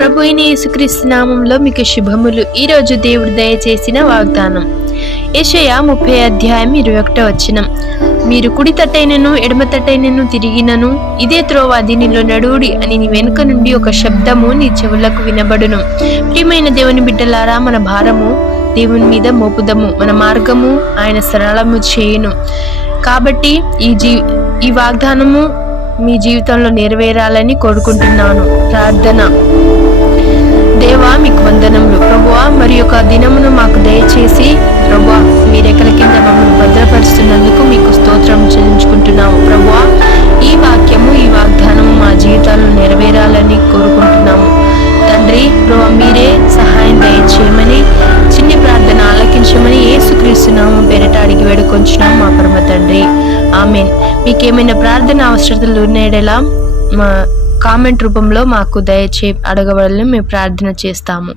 ప్రభు అయిన యేసుక్రీస్తు నామంలో మీకు శుభములు. ఈరోజు దేవుడు దయచేసిన వాగ్దానం యెషయా 30:21. మీరు కుడి తట్టైనను ఎడమ తట్టైనను తిరిగినను ఇదే త్రోవ దీనిలో నడువుడి అని నీ వెనుక నుండి ఒక శబ్దము నీ చెవులకు వినబడును. ప్రియమైన దేవుని బిడ్డలారా, మన భారము దేవుని మీద మోపుదము, మన మార్గము ఆయన సరళము చేయును. కాబట్టి ఈ వాగ్దానము మీ జీవితంలో నెరవేరాలని కోరుకుంటున్నాను. ప్రార్థన. దేవా, మీకు వందనములు ప్రభువా, మరి యొక్క దినమును మాకు దయచేసి ప్రభువా మీ రెక్కల కింద మమ్మల్ని భద్రపరుస్తున్నందుకు మీకు స్తోత్రం చెల్లించుకుంటున్నాము. ప్రభువా, ఈ వాక్యము ఈ వాగ్దానము మా జీవితాల్లో నెరవేరాలని కోరుకుంటున్నాము. తండ్రి, ప్రభువా మీరే సహాయం దయచేయమని, చిన్ని ప్రార్థన ఆలకించమని యేసుక్రీస్తు నామం పేరిట అడిగి వేడుకొంచున్నాం మా పరమ తండ్రి. ఆమేన్. మీకేమైనా ప్రార్థన అవసరతలు ఉన్నాయలా మా కామెంట్ రూపంలో మాకు దయచే అడగవాలని మేము ప్రార్థన చేస్తాము.